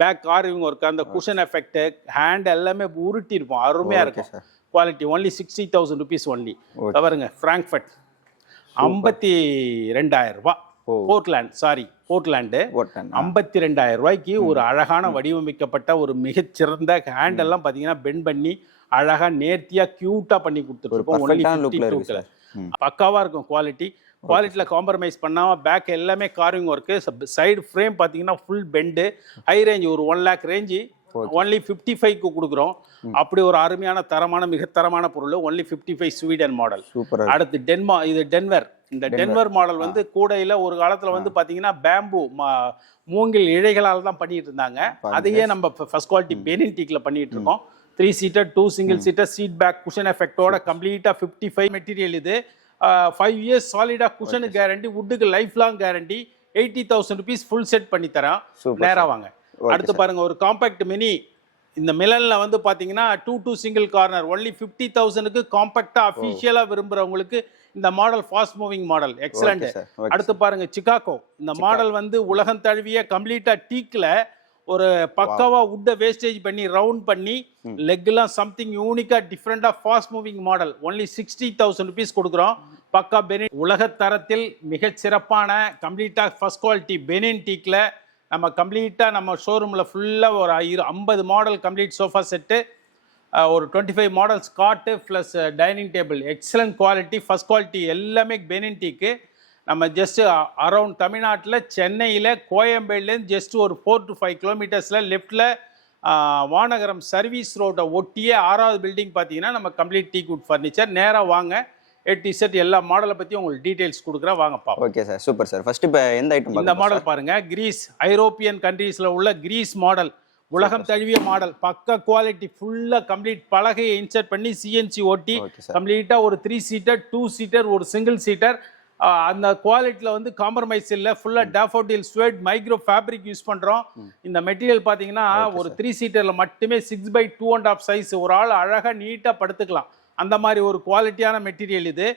Back carving work, அந்த cushion effect, hand எல்லாமே உருட்டி இருக்கும், அருமையா இருக்கும். Quality only 60,000 rupees only. பாருங்க ஃப்ராங்க்ஃபர்ட் 52,000 ரூபாய். போர்ட்லாண்டு 52,000 ரூபாய்க்கு ஒரு அழகான வடிவமைக்கப்பட்ட ஒரு மிகச்சிறந்த ஹேண்ட் எல்லாம் பாத்தீங்கன்னா பெண்ட் பண்ணி அழகா நேர்த்தியா கியூட்டா பண்ணி கொடுத்துருக்கோம். பக்காவா இருக்கும் குவாலிட்டியில காம்ப்ரமைஸ் பண்ணாம பேக் எல்லாமே கார்விங் ஒர்க்கு. சைடு ஃப்ரேம் பாத்தீங்கன்னா ஃபுல் பெண்டு. ஹை ரேஞ்ச் ஒரு 1 lakh ரேஞ்சு ஒன்லி 55க்கு கொடுக்குறோம். அப்படி ஒரு அருமையான தரமான மிகத்தரமான பொருள். Only 55 Sweden model. அடுத்து இது டென்வர். இந்த டென்வர் மாடல் வந்து கூடையில ஒரு காலத்துல வந்து பாத்தீங்கன்னா பேம்பு மூங்கில் இழைகளால் தான் பண்ணிட்டு இருந்தாங்க. அதையே நம்ம ஃபர்ஸ்ட் குவாலிட்டி பெனின்டிக்ல பண்ணிட்டு இருக்கோம். 3 seater 2 single seater seat back cushion எஃபெக்டோட கம்ப்ளீட்டா 55 மெட்டீரியல். இது 5 years சாலிடா குஷன் கேரண்டி, வுட்டுக்கு life long guarantee. 80,000 rupees full set பண்ணி தரேன். நேரா வாங்க. அடுத்து பாருங்க ஒரு காம்பாக்ட் மினி. இந்த மிலன்ல வந்து பாத்தீங்கன்னா 2 single corner ஒன்லி 50,000க்கு காம்பாக்டா அபிஷியலா விரும்புறவங்களுக்கு இந்த model fast moving model excellent. அடுத்து பாருங்க சிகாகோ. இந்த மாடல் வந்து உலகம் தழுவிய கம்ப்ளீட்டா டீக்ல ஒரு பக்காவா வுட்டை வேஸ்டேஜ் பண்ணி ரவுண்ட் பண்ணி லெக்லாம் சம்திங் யூனிக்கா டிஃப்ரெண்டா fast moving model. Only 60,000 rupees கொடுக்குறோம். பக்கா பெனின் உலக தரத்தில் மிக சிறப்பான கம்ப்ளீட்டா ஃபர்ஸ்ட் குவாலிட்டி பெனின் டீக்ல நம்ம கம்ப்ளீட்டா நம்ம ஷோரூம்ல ஃபுல்லா ஒரு 50 மாடல் கம்ப்ளீட் சோஃபா செட்டு, ஒரு 25 மாடல்ஸ் காட்டு plus dining table. Excellent quality first quality எல்லாமே பெனின் டீக்கு. நம்ம ஜஸ்ட் அரௌண்ட் தமிழ்நாட்டில் சென்னையில் கோயம்பேடுலேருந்து ஜஸ்ட் ஒரு 4 to 5 கிலோமீட்டர்ஸில் லெஃப்டில் வானகரம் சர்வீஸ் ரோட்டை ஒட்டியே 6வது பில்டிங் பார்த்தீங்கன்னா நம்ம கம்ப்ளீட் டீக்வுட் ஃபர்னிச்சர். நேராக வாங்க, A-Z எல்லா மாடலை பற்றி உங்களுக்கு டீட்டெயில்ஸ் கொடுக்குறேன், வாங்கப்பா. Okay sir, super sir. First இப்போ எந்த ஐட்டம்? இந்த மாடல் பாருங்க, கிரீஸ் ஐரோப்பியன் கண்ட்ரீஸில் உள்ள கிரீஸ் மாடல், உலகம் தழுவிய மாடல். பக்க குவாலிட்டி ஃபுல்லாக கம்ப்ளீட் பலகையை இன்சர்ட் பண்ணி சிஎன்சி ஓட்டி கம்ப்ளீட்டாக ஒரு 3 seater 2 seater ஒரு சிங்கிள் சீட்டர். அந்த குவாலிட்டியில் வந்து காம்ப்ரமைஸ் இல்லை. ஃபுல்லாக டேஃபோடில் ஸ்வெட் மைக்ரோ ஃபேப்ரிக் யூஸ் பண்ணுறோம். இந்த மெட்டீரியல் பார்த்தீங்கன்னா ஒரு 3 seaterல மட்டுமே 6x2.5 சைஸ். ஒரு ஆள் அழகாக நீட்டாக படுத்துக்கலாம், அந்த மாதிரி ஒரு குவாலிட்டியான மெட்டீரியல் இது.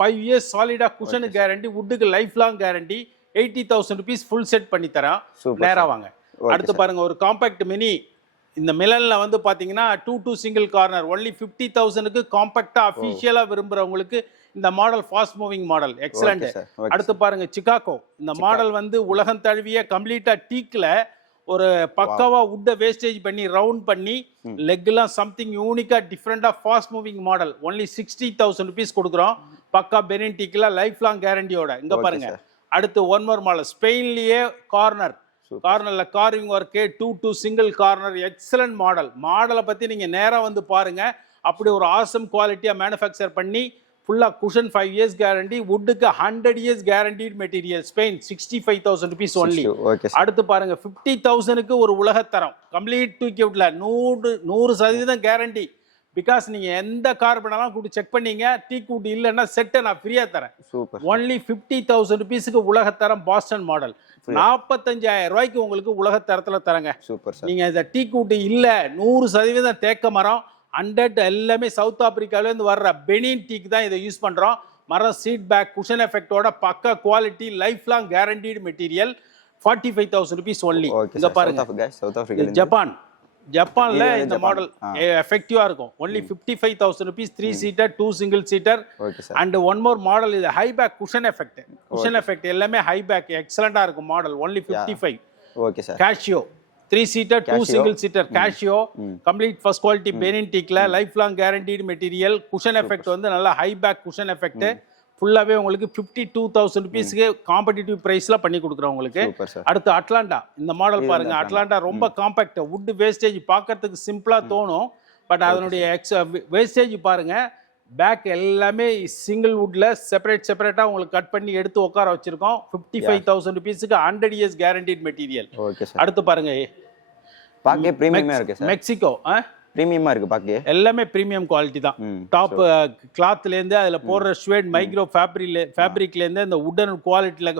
5 years சாலிடாக குஷனு கேரண்டி, வுட்டுக்கு life long guarantee. 80,000 rupees full set பண்ணி தரேன். நேராக வாங்க. அடுத்து பாருங்க ஒரு காம்பாக்ட் மினி. இந்த மிலன்ல வந்து பாத்தீங்கன்னா 2 single corner ஒன்லி 50,000க்கு காம்பாக்டா அபிஷியலா விரும்புறவங்களுக்கு இந்த model fast moving model excellent. அடுத்து பாருங்க சிகாகோ. இந்த மாடல் வந்து உலகம் தழுவிய கம்ப்ளீட்டா டீக்ல ஒரு பக்காவா வுட்டை வேஸ்டேஜ் பண்ணி ரவுண்ட் பண்ணி லெக்லாம் சம்திங் யூனிக்கா டிஃப்ரெண்டா fast moving model. Only 60,000 rupees கொடுக்குறோம். பக்கா பெனின் டீக்ல லைஃப் லாங் கேரண்டியோட. இங்க பாருங்க அடுத்து ஒன் மோர் மாடல் ஸ்பெயின்லயே கார்னர்ல carving work 2 single corner excellent மாடலை பத்தி நீங்க நேரா வந்து பாருங்க. அப்படி ஒரு ஆசம் குவாலிட்டியா மேனுஃபேக்சர் பண்ணி ஃபுல்லா குஷன் 5 years கேரண்டி, வுட்டுக்கு 100 years guaranteed material. Spain 65,000 rupees only. அடுத்து பாருங்க 50,000க்கு ஒரு உலகத்தரம் கம்ப்ளீட் தூக்கி விடல 100% கேரண்டி. பிகாஸ் நீங்க எந்த கார் பண்ணாலும் கூட்டி செக் பண்ணீங்க, டீக்வுட் இல்லைன்னா செட்டை நான் ஃப்ரீயா தரேன். ஒன்லி 50,000 rupeesக்கு உலகத்தரம் பாஸ்டன் மாடல். 45,000 ரூபாய்க்கு உங்களுக்கு உலகத்தரத்துல தரங்க. நீங்க இந்த டீக்வுட் இல்ல 100% தேக்க மரம் 100 எல்லாமே சவுத் ஆப்பிரிக்காவிலேருந்து வர்ற பெனின் டீக் தான் இதை யூஸ் பண்ணுறோம். மரம் சீட் பேக் குஷன் எஃபெக்டோட பக்க quality life long guaranteed material. 45,000 rupees only. இங்க பாருங்க ஜப்பான்ல இந்த மாடல் எஃபெக்டிவா இருக்கும். Only 55,000 rupees 3 seater 2 single seater. And one more model இது ஹை பேக் குஷன் எஃபெக்ட் எல்லாமே ஹை பேக் எக்ஸலண்டா இருக்கும் மாடல். ஒன்லி 55. Okay sir. கேஷியோ 3 seater 2 single seater கேஷியோ கம்ப்ளீட் ஃபர்ஸ்ட் குவாலிட்டி பெனின் டீக்ல life long guaranteed material. Cushion effect வந்து நல்ல high back cushion effect. ஃபுல்லாவே உங்களுக்கு 52,000 rupeesக்கு காம்படிட்டிவ் பிரைஸ்ல பண்ணி கொடுக்குறோம் உங்களுக்கு. அடுத்து அட்லாண்டா. இந்த மாடல் பாருங்க, அட்லாண்டா ரொம்ப காம்பாக்ட். வுட் வேஸ்டேஜ் பார்க்கறதுக்கு சிம்பிளா தோணும், பட் அதனுடைய வேஸ்டேஜ் பாருங்க. பேக் எல்லாமே சிங்கிள் வுட்ல செப்பரேட்டா உங்களுக்கு கட் பண்ணி எடுத்து உட்கார வச்சிருக்கோம். 55,000 rupeesக்கு 100 years கேரண்டீட் மெட்டீரியல். அடுத்து பாருங்க பாக்கே பிரீமியமா இருக்கு சார். மெக்சிகோ பிரீமியமா இருக்கு பாக்கே. எல்லாமே பிரீமியம் குவாலிட்டி தான். டாப் கிளாத்ல இருந்து அதுல போடுற ஸ்வெட் மைக்ரோ ஃபேப்ரிக்ல இருந்து இந்த வுடன் குவாலிட்டில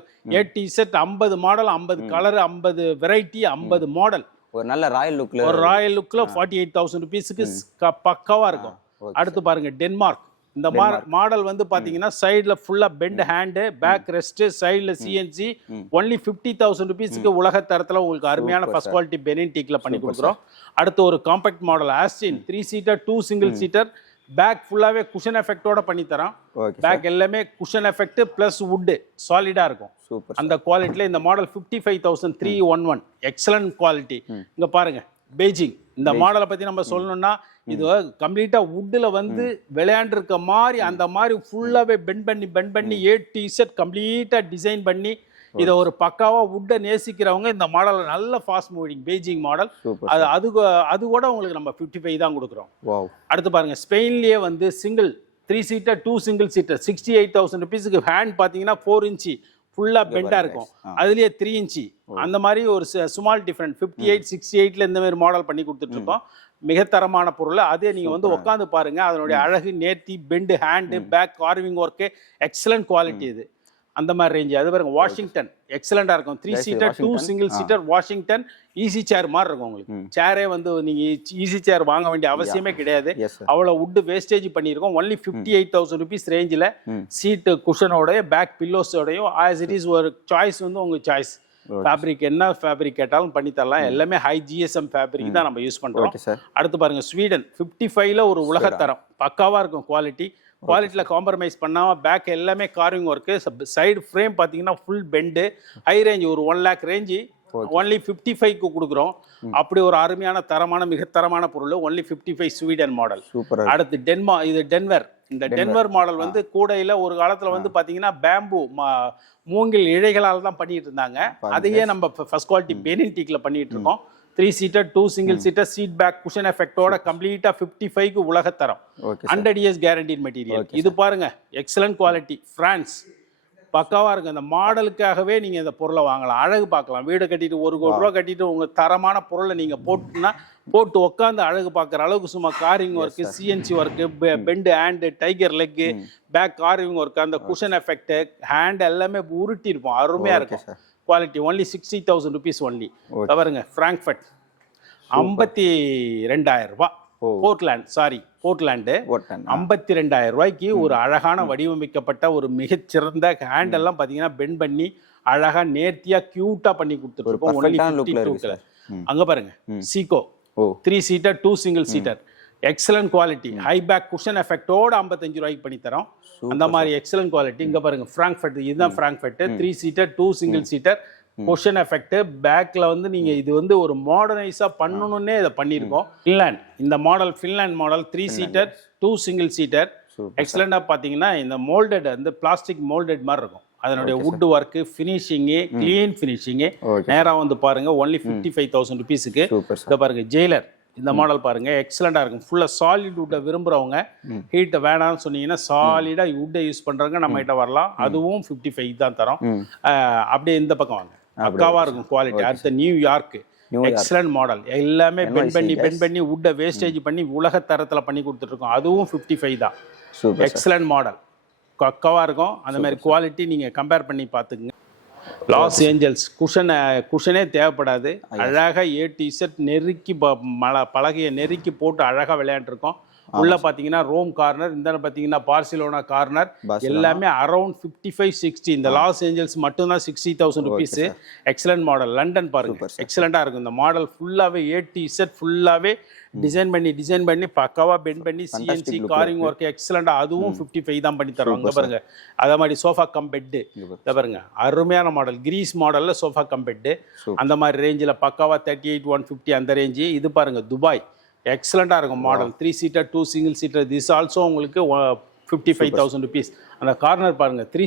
A-Z 50 model, 50 colour, 50 variety, 50 model. ஒரு நல்ல ராயல் லுக்ல 48,000 rupeesக்கு பக்காவா இருக்கும். அடுத்து பாருங்க டென்மார்க். இந்த மாடல் வந்து பாத்தீங்கன்னா சைடுல ஃபுல்லா பெண்ட் ஹேண்டு, பேக் ரெஸ்ட், சைடுல சிஎன்சி. ஒன்லி 50,000 ருபீஸ்க்கு உலக தரத்துல உங்களுக்கு அருமையான ஃபர்ஸ்ட் குவாலிட்டி பெனின் டீக்ல பண்ணி கொடுக்குறோம். அடுத்து ஒரு compact model Austin 3 seater 2 single seater. Back ஃபுல்லாவே குஷன் எஃபெக்டோட பண்ணி தரோம். பேக் எல்லாமே குஷன் எஃபெக்ட் பிளஸ் வுட் சாலிடா இருக்கும். அந்த குவாலிட்டில இந்த மாடல் 55,311 எக்ஸலன்ட் குவாலிட்டி. இங்க பாருங்க பெய்ஜிங். இந்த மாடலை பத்தி நம்ம சொல்லணும்னா இது கம்ப்ளீட்டா வுட்ல வந்து விளையாண்டுருக்க மாதிரி அந்த மாதிரி ஃபுல்லாவே பெண்ட் பண்ணி A to Z கம்ப்ளீட்டா டிசைன் பண்ணி இதை ஒரு பக்காவா வுட்டை நேசிக்கிறவங்க இந்த மாடல் நல்ல ஃபாஸ்ட் மூவிங் பெய்ஜிங் மாடல். அது கூட உங்களுக்கு நம்ம 55 தான் கொடுக்குறோம். அடுத்து பாருங்க ஸ்பெயின்லயே வந்து சிங்கிள் 3 சீட்டர் 2 சிங்கிள் சீட்டர் 68,000 ருபீஸுக்கு. ஹேண்ட் பாத்தீங்கன்னா 4 இன்ச்சு ஃபுல்லா பெண்டா இருக்கும். அதுலயே 3 இன்ச்சு அந்த மாதிரி ஒரு ஸ்மால் டிஃபரண்ட் 58 68ல இந்த மாதிரி மாடல் பண்ணி கொடுத்துட்டு இருக்கோம். மிக தரமான பொருள். அதே நீங்க வந்து உட்காந்து பாருங்க அதனுடைய அழகு, நேர்த்தி, bend, hand, back carving work excellent quality இது. அந்த மாதிரி ரேஞ்ச். அது பாருங்க வாஷிங்டன் எக்ஸலண்டா இருக்கும். 3 seater 2 single seater Washington easy chair மாதிரி இருக்கும் உங்களுக்கு. சேரே வந்து நீங்க ஈஸி சேர் வாங்க வேண்டிய அவசியமே கிடையாது. அவ்வளவு வுட் வேஸ்டேஜ் பண்ணியிருக்கோம். ஒன்லி 58,000 ருபீஸ் ரேஞ்சில் சீட்டு குஷனோடய பேக் பில்லோஸோடையும் ஆஸ் இட் இஸ் ஒரு சாய்ஸ் வந்து உங்க சாய்ஸ். ஃபேப்ரிக் என்ன ஃபேப்ரிக் கேட்டாலும் பண்ணி தரலாம். எல்லாமே ஹை GSM ஃபேப்ரிக் தான் நம்ம யூஸ் பண்றோம். அடுத்து பாருங்க ஸ்வீடன் 55ல ஒரு உலகத்தரம் பக்காவா இருக்கும் குவாலிட்டி. குவாலிட்டியில் காம்ப்ரமைஸ் பண்ணாமல் பேக் எல்லாமே கார்விங் ஒர்க்கு. சைடு ஃப்ரேம் பார்த்தீங்கன்னா ஃபுல் பெண்டு. ஹை ரேஞ்ச் ஒரு 1 lakh ரேஞ்சு ஒன்லி 55க்கு கொடுக்குறோம். அப்படி ஒரு அருமையான தரமான மிக தரமான பொருள். Only 55 Sweden model. அடுத்து இது டென்வர். இந்த டென்வர் மாடல் வந்து கூடையில் ஒரு காலத்தில் வந்து பார்த்தீங்கன்னா பேம்பு மூங்கில் இழைகளால் தான் பண்ணிட்டு இருந்தாங்க. அதையே நம்ம ஃபர்ஸ்ட் குவாலிட்டி பெனின் டீக்ல பண்ணிட்டு இருக்கோம். 3 seater 2 single seater seat back cushion எஃபெக்டோட கம்ப்ளீட்டா 55க்கு உலகத்தரம். 100 years கேரண்டீட் மெட்டீரியல். இது பாருங்க எக்ஸலன்ட் குவாலிட்டி பிரான்ஸ் பக்காவா இருக்கு. அந்த மாடலுக்காகவே நீங்க இந்த பொருளை வாங்கலாம். அழகு பார்க்கலாம். வீடு கட்டிட்டு 1 கோடி ரூபா கட்டிட்டு உங்க தரமான பொருளை நீங்க போட்டு உட்காந்து அழகு பார்க்குற அளவுக்கு சும்மா carving work, CNC work, bend hand, tiger leg, back carving work, அந்த குஷன் எஃபெக்ட், ஹேண்ட் எல்லாமே உருட்டி இருப்போம். அருமையா இருக்கும் குவாலிட்டி. Only 60,000 rupees only. பாருங்க பிராங்க்ஃபர்ட் 52,000 ரூபாய். போர்ட்லாண்டு 52,000 ரூபாய்க்கு ஒரு அழகான வடிவமைக்கப்பட்ட ஒரு மிகச்சிறந்த ஹேண்ட் எல்லாம் பாத்தீங்கன்னா பெண்ட் பண்ணி அழகா நேர்த்தியா கியூட்டா பண்ணி கொடுத்துருக்கோம். ஒன்லி 52. அங்க பாருங்க சீகோ 3 seater 2 single seater excellent quality. High back cushion எஃபெக்டோட 55 ரூபாய்க்கு பண்ணி தரோம். அந்த மாதிரி எக்ஸலன்ட் குவாலிட்டி. இங்க பாருங்க பிராங்க்ஃபர்ட். இதுதான் Frankfurt 3 seater 2 single seater cushion effect. பேக்ல வந்து நீங்க இது வந்து ஒரு மாடர்னைஸா பண்ணணும்னே இதை பண்ணியிருக்கோம். ஃபின்லாண்ட் இந்த model Finland model 3 seater 2 single seater எக்ஸலண்டா பாத்தீங்கன்னா இந்த மோல்டட் அந்த பிளாஸ்டிக் மோல்டட் மாதிரி இருக்கும். அதனுடைய would work, finishing, clean finishing. நேரா வந்து பாருங்க ஒன்லி 55,000 ருபீஸுக்கு. இதை பாருங்க ஜெயிலர். இந்த மாடல் பாருங்க எக்ஸலண்டா இருக்கும். ஃபுல்லா சாலிட் வுட்டை விரும்புறவங்க ஹீட்டை வேணாம்னு சொன்னீங்கன்னா சாலிடா வுட்டை யூஸ் பண்றவங்க நம்ம கிட்ட வரலாம். அதுவும் 55 தான் தரோம். அப்படியே இந்த பக்கம் வாங்க பக்காவா இருக்கும் குவாலிட்டி. அடுத்த நியூயார்க் எக்ஸலன்ட் மாடல். எல்லாமே பெண்ட் பண்ணி வுட்டை வேஸ்டேஜ் பண்ணி உலக தரத்துல பண்ணி கொடுத்துட்டு இருக்கோம். அதுவும் 55 தான். எக்ஸலன்ட் மாடல் பக்காவா இருக்கும். அந்த மாதிரி குவாலிட்டி நீங்க கம்பேர் பண்ணி பாத்துக்கங்க. லாஸ் ஏஞ்சல்ஸ் குஷனே தேவைப்படாது. அழகா A to Z நெருக்கி பலகையை நெருக்கி போட்டு அழகா விளையாண்டுருக்கோம். உள்ள பாத்தீங்கன்னா ரோம் கார்னர், இந்த பாத்தீங்கன்னா பார்சிலோனா கார்னர். எல்லாமே அரௌண்ட் 55-60. இந்த லாஸ் ஏஞ்சல்ஸ் மட்டும்தான் 60,000 ருபீஸ். Excellent model. லண்டன் பாருங்க எக்ஸலண்டா இருக்கும். இந்த மாடல் ஃபுல்லாவே A to Z ஃபுல்லாவே டிசைன் பண்ணி பக்காவா பெண்ட் பண்ணி சிஎன்சி காரிங் ஒர்க் எக்ஸலண்டா. அதுவும் 55 தான் பண்ணி தருவாங்க. பாருங்க அதே மாதிரி சோஃபா கம் பெட்டு. பாருங்க அருமையான மாடல். கிரீஸ் மாடல்ல சோஃபா கம் பெட்டு. அந்த மாதிரி ரேஞ்சில் பக்காவா 38,150 அந்த ரேஞ்சு. இது பாருங்க துபாய் எக்ஸலண்டா இருக்கும் model. 3 seater 2 single seater. This also உங்களுக்கு 55,000 ருபீஸ். அந்த கார்னர் பாருங்க 3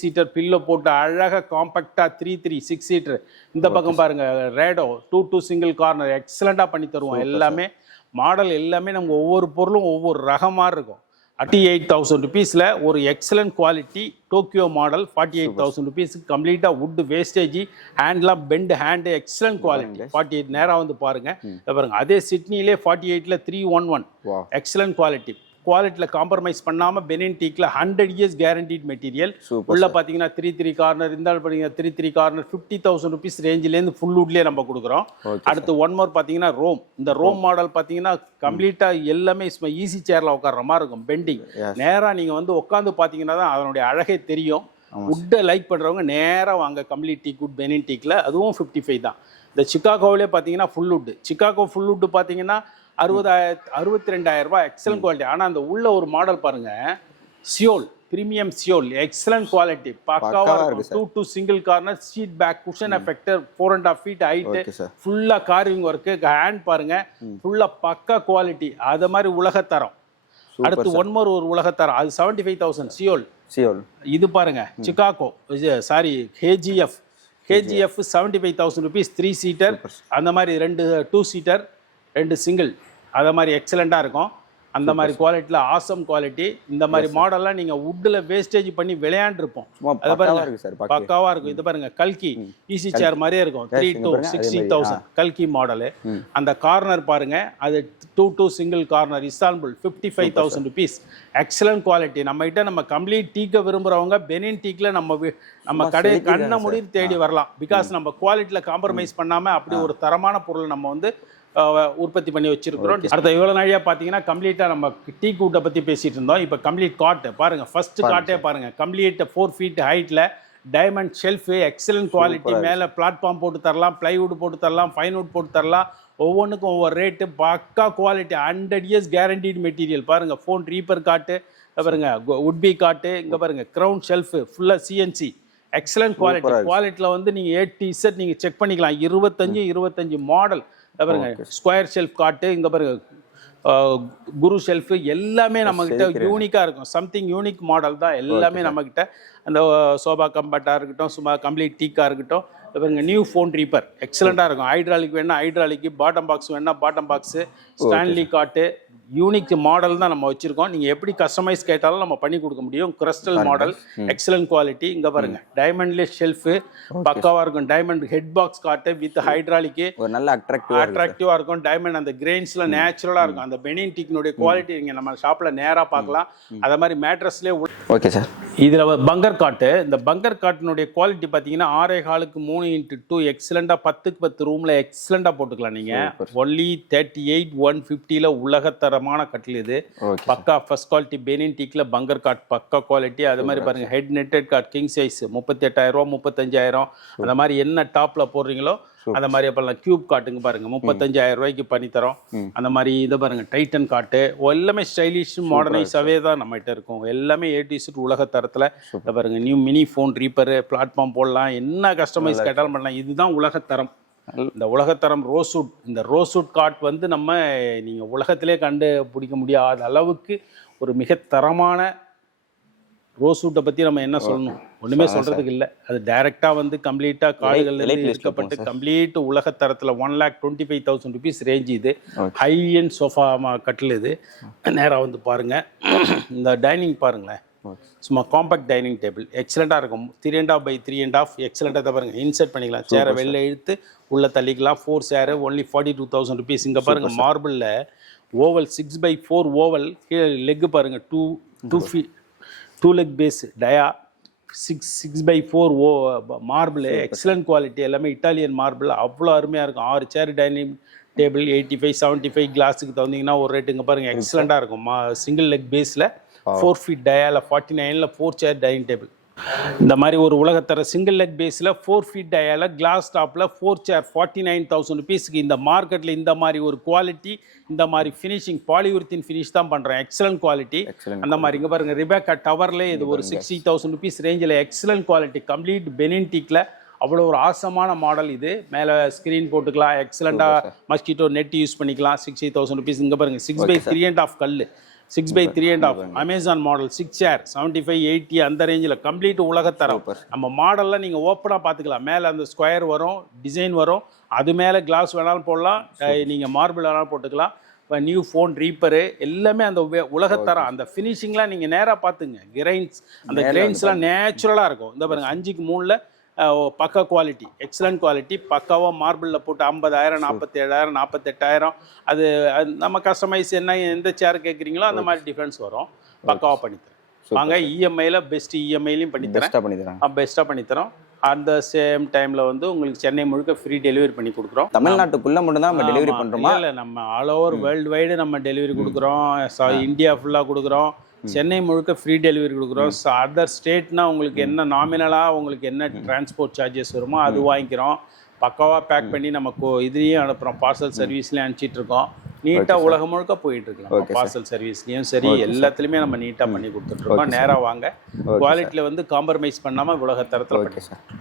சீட்டர் பில்லோ போட்டு அழகா காம்பாக்டா 3 6 சீட்டர். இந்த பக்கம் பாருங்க ரேடோ 2 சிங்கிள் கார்னர் எக்ஸலண்டா பண்ணி தருவோம். எல்லாமே மாடல் எல்லாமே நம்ம ஒவ்வொரு பொருளும் ஒவ்வொரு ரகமா இருக்கும். 38,000 ருபீஸ்ல ஒரு எக்ஸலன்ட் குவாலிட்டி டோக்கியோ மாடல் 48,000 ருபீஸ்க்கு கம்ப்ளீட்டா வுட் வேஸ்டேஜ் ஹேண்ட்லாம் பெண்ட் ஹேண்ட் எக்ஸலன்ட் குவாலிட்டி. 48 நேரா வந்து பாருங்க. பாருங்க அதே சிட்னிலே 48ல 311 எக்ஸலன்ட் குவாலிட்டி. குவாலிட்டியில் காம்ப்ரமைஸ் பண்ணாமல் பெனின் டீக்கில் 100 years கேரண்டீட் மெட்டீரியல். உள்ள பார்த்தீங்கன்னா 3 கார்னர், இந்த பார்த்தீங்கன்னா 3 கார்னர் 50,000 rupees ரேஞ்சிலேருந்து ஃபுல் வுட்லேயே நம்ம கொடுக்குறோம். அடுத்து ஒன் மோர் பார்த்தீங்கன்னா ரோம். இந்த ரோம் மாடல் பார்த்தீங்கன்னா கம்ப்ளீட்டாக எல்லாமே ஈஸி சேரில் உட்கார்ற மாதிரி இருக்கும். பெண்டிங் நேராக நீங்கள் வந்து உட்காந்து பார்த்தீங்கன்னா தான் அதனுடைய அழகே தெரியும். வுட்டை லைக் பண்ணுறவங்க நேராக வாங்க கம்ப்ளீட் டீக் வுட் பெனின் டீக்கில். அதுவும் 55 தான். இந்த சிக்காகோவிலே பார்த்தீங்கன்னா full would. Chicago full would பார்த்தீங்கன்னா 62,000 ரூபாய் எக்ஸலன்ட் குவாலிட்டி. ஆனால் அந்த உள்ள ஒரு மாடல் பாருங்க, Seoul premium Seoul excellent quality பக்காவா இருக்கும். 2 single corner, seat back, cushion effect, 4.5 feet height, ஃபுல்லா கார்விங் ஒர்க்கு, ஹேண்ட் பாருங்க ஃபுல்லா பக்கா குவாலிட்டி. அது மாதிரி உலகத்தரம். அடுத்து ஒன் மோர் ஒரு உலகத்தரம், அது 75,000 சியோல். இது பாருங்க Chicago sorry KGF 75,000 rupees 3 seater. அந்த மாதிரி 2 seater 2 சிங்கிள் அதை மாதிரி எக்ஸலண்ட்டாக இருக்கும். அந்த மாதிரி குவாலிட்டியில் ஆசம் குவாலிட்டி. இந்த மாதிரி மாடல்லாம் நீங்கள் வுட்டில் வேஸ்டேஜ் பண்ணி விளையாண்டுருப்போம். அதை பாருங்க பக்காவாக இருக்கும். இது பாருங்க கல்கி ஈஸி சேர் மாதிரியே இருக்கும். 3 to 60,000 கல்கி மாடலு. அந்த கார்னர் பாருங்க, அது 2 single corner Istanbul 55,000 rupees excellent quality. நம்மகிட்ட நம்ம கம்ப்ளீட் டீக்கை விரும்புகிறவங்க பெனின் டீக்கில் நம்ம கடை கண்ணை முடி தேடி வரலாம். பிகாஸ் நம்ம குவாலிட்டியில் காம்ப்ரமைஸ் பண்ணாமல் அப்படி ஒரு தரமான பொருள் நம்ம வந்து உற்பத்தி பண்ணி வச்சிருக்கிறோம். அடுத்த இவ்வளோ நாளியாக பார்த்தீங்கன்னா கம்ப்ளீட்டாக நம்ம டீக் வுட்டை பற்றி பேசிகிட்டு இருந்தோம். இப்போ கம்ப்ளீட் காட்டு பாருங்கள். ஃபர்ஸ்ட் காட்டே பாருங்கள், கம்ப்ளீட் 4 feet ஹைட்டில் டைமண்ட் ஷெல்ஃபு எக்ஸலன்ட் குவாலிட்டி. மேலே பிளாட்ஃபார்ம் போட்டு தரலாம், பிளைவுட் போட்டு தரலாம், ஃபைன்வுட் போட்டு தரலாம். ஒவ்வொன்றுக்கும் ஒவ்வொரு ரேட்டு. பக்கா குவாலிட்டி, 100 years கேரண்டீட் மெட்டீரியல். பாருங்கள் ஃபோன் ரீப்பர் காட்டு பாருங்க, உட்பி காட்டு, இங்கே பாருங்கள் க்ரௌன் ஷெல்ஃபு ஃபுல்லாக சிஎன்சி எக்ஸலன்ட் குவாலிட்டி. குவாலிட்டியில் வந்து நீங்கள் A to Z நீங்கள் செக் பண்ணிக்கலாம். 25 மாடல் பாருங்க. ஸ்கொயர் ஷெல்ஃப் காட்டு, இங்கே பாருங்க குரு ஷெல்ஃபு எல்லாமே நம்மக்கிட்ட யூனிக்காக இருக்கும். சம்திங் யூனிக் மாடல் தான் எல்லாமே நம்மக்கிட்ட. அந்த சோபா கம்பர்ட்டாக இருக்கட்டும், சும்மா கம்ப்ளீட் டீக்காக இருக்கட்டும். பாருங்க நியூ ஃபோன் ரீப்பர் எக்ஸலண்ட்டாக இருக்கும். ஹைட்ராலிக் வேணா ஹைட்ராலிக்கு, பாட்டம் பாக்ஸ் வேணா பாட்டம் பாக்ஸு, ஸ்டான்லி காட்டு யூனிக் மாடல் தான் நம்ம வச்சிருக்கோம். நீங்க எப்படி கஸ்டமைஸ் கேட்டாலும் நம்ம பண்ணி கொடுக்க முடியும். Crystal model excellent quality. இங்க பாருங்க டைமண்ட்ல ஷெல்ஃப் பக்காவா இருக்கும். டைமண்ட் ஹெட் பாக்ஸ் காட்டு வித் ஹைட்ராலிக் நல்ல அட்ராக்டிவா இருக்கும். டைமண்ட் அந்த கிரெயின்ஸ்ல நேச்சுரலா இருக்கும். அந்த பெனின் டீக்னுடைய குவாலிட்டி நீங்க நம்ம ஷாப்ல நேரா பார்க்கலாம். அத மாதிரி மேட்ரஸ்லயே. Okay sir. இதுல பங்கர் காட்டு. இந்த பங்கர் காட்டினுடைய குவாலிட்டி பாத்தீங்கன்னா 6.25 3x2 எக்ஸலண்டா 10க்கு 10 ரூம்ல எக்ஸலண்டா போட்டுக்கலாம். நீங்க ஒன்லி 38 150ல உலகத்தரமான கட்டில் இது. பக்கா ஃபர்ஸ்ட் குவாலிட்டி பெனின் டீக்ல பங்கர் காட் பக்கா குவாலிட்டி. அது மாதிரி பாருங்க head netted cot king size 38,000 ரூபா 35,000 அந்த மாதிரி என்ன டாப்ல போடுறீங்களோ அந்த மாதிரி அப்பெல்லாம் கியூப் காட்டுங்க பாருங்க 35,000 ரூபாய்க்கு பண்ணி தரோம். அந்த மாதிரி இதை பாருங்க டைட்டன் காட்டு எல்லாமே ஸ்டைலிஷ் மாடர்னைஸாவே தான் நம்மகிட்ட இருக்கும். எல்லாமே A to Z உலக தரத்துல. இதை பாருங்க new mini phone reaper platform போடலாம், என்ன கஸ்டமைஸ் கேட்டாலும் பண்ணலாம். இதுதான் உலகத்தரம். இந்த உலகத்தரம் ரோசூட். இந்த ரோசூட் காட் வந்து நம்ம நீங்க உலகத்திலே கண்டுபிடிக்க முடியாத அளவுக்கு ஒரு மிக தரமான ரோசூட்டை பற்றி நம்ம என்ன சொல்லணும், ஒன்றுமே சொல்கிறதுக்கு இல்லை. அது டைரெக்டாக வந்து கம்ப்ளீட்டாக காடுகளில் இருக்கப்பட்டு கம்ப்ளீட் உலகத்தரத்தில் 1,25,000 rupees ரேஞ்ச். இது ஹை அண்ட் சோஃபா கட்டில். இது நேராக வந்து பாருங்கள். இந்த டைனிங் பாருங்களேன், சும்மா காம்பேக்ட் டைனிங் டேபிள் எக்ஸலண்ட்டாக இருக்கும். 3.5 by 3.5 எக்ஸலண்ட்டாக பாருங்கள். இன்சர்ட் பண்ணிக்கலாம், சேரை வெளில இழுத்து உள்ளே தள்ளிக்கலாம். 4 சேரு ஒன்லி 42,000 rupees. இங்கே பாருங்கள் மார்பிளில் ஓவல் 6 by 4 ஓவல். கீழே லெக்கு பாருங்கள் 2 leg base dia 6 by 4 marble excellent quality. எல்லாமே இட்டாலியன் மார்பிள் அவ்வளோ அருமையாக இருக்கும். 6 சேர் டைனிங் டேபிள் 85 75 கிளாஸுக்கு தந்தீங்கன்னா ஒரு ரேட்டு. இங்கே பாருங்கள் எக்ஸலண்ட்டாக இருக்கும். சிங்கிள் லெக் பேஸில் 4 feet டயால 49ல் 4 சேர் டைனிங் டேபிள். இந்த மாதிரி ஒரு உலகத்தர சிங்கிள் லெக் பேஸில் 4 feet டயால கிளாஸ் டாப்பில் 4 சேர் 49,000 rupeesக்கு. இந்த மார்க்கெட்டில் இந்த மாதிரி ஒரு குவாலிட்டி, இந்த மாதிரி ஃபினிஷிங் பாலியூர்த்தின் ஃபினிஷ் தான் பண்ணுறோம். Excellent quality. அந்த மாதிரி இங்கே பாருங்கள் ரிபேக்கா டவர்லேயே இது ஒரு 60,000 rupees ரேஞ்சில் எக்ஸலண்ட் குவாலிட்டி கம்ப்ளீட் பெனின் டீக்கில். அவ்வளோ ஒரு ஆசமான மாடல் இது. மேலே ஸ்க்ரீன் போட்டுக்கலாம், எக்ஸலண்ட்டாக மஸ்கிட்டோ நெட் யூஸ் பண்ணிக்கலாம். 60,000 rupees. இங்கே பாருங்கள் 6 by 3.5 கல் 6 by 3.5 அமேசான் மாடல் 6 சேர் 75 80 அந்த ரேஞ்சில் கம்ப்ளீட் உலகத்தரம். நம்ம மாடலில் நீங்கள் ஓப்பனாக பார்த்துக்கலாம். மேலே அந்த ஸ்கொயர் வரும், டிசைன் வரும். அது மேலே கிளாஸ் வேணாலும் போடலாம், நீங்கள் மார்பிள் வேணாலும் போட்டுக்கலாம். இப்போ நியூ ஃபோன் ரீப்பரு எல்லாமே அந்த உலகத்தரம். அந்த ஃபினிஷிங்லாம் நீங்கள் நேராக பார்த்துங்க. கிரைன்ஸ் அந்த கிரைன்ஸ்லாம் நேச்சுரலாக இருக்கும். இந்த பாருங்கள் 5க்கு 3ல் பக்கா குவாலிட்டி, எக்ஸலண்ட் குவாலிட்டி, பக்காவாக மார்பிளில் போட்டு 50,000, 47,000, 48,000. அது நம்ம கஸ்டமைஸ் என்ன எந்த சேர் கேட்குறீங்களோ அந்த மாதிரி டிஃப்ரென்ஸ் வரும். பக்காவாக பண்ணித்தரேன். வாங்க, இஎம்ஐயில் பெஸ்ட் இஎம்ஐலையும் பண்ணித்தரேன். பெஸ்ட்டாக பண்ணித்தரோம். அந்த சேம் டைமில் வந்து உங்களுக்கு சென்னை முழுக்க ஃப்ரீ டெலிவரி பண்ணி கொடுக்குறோம். தமிழ்நாட்டுக்குள்ளே மட்டும் தான் நம்ம டெலிவரி பண்ணுறோமா? இல்லை, நம்ம ஆல் ஓவர் வேர்ல்டு வைடு நம்ம டெலிவரி கொடுக்குறோம். இந்தியா ஃபுல்லாக கொடுக்குறோம். சென்னை முழுக்க ஃப்ரீ டெலிவரி கொடுக்குறோம். அதர் ஸ்டேட்னா உங்களுக்கு என்ன நாமினலாக உங்களுக்கு என்ன டிரான்ஸ்போர்ட் சார்ஜஸ் வருமோ அது வாங்கிக்கிறோம். பக்காவாக பேக் பண்ணி நம்ம இதுலேயும் அனுப்புகிறோம். பார்சல் சர்வீஸ்லேயும் அனுப்பிச்சிட்டு இருக்கோம். நீட்டாக உலகம் முழுக்க போயிட்டு இருக்கலாம். பார்சல் சர்வீஸ்லேயும் சரி, எல்லாத்துலேயுமே நம்ம நீட்டாக பண்ணி கொடுத்துட்ருக்கோம். நேராக வாங்க. குவாலிட்டியில் வந்து காம்ப்ரமைஸ் பண்ணாமல் உலக தரத்தில். Okay sir.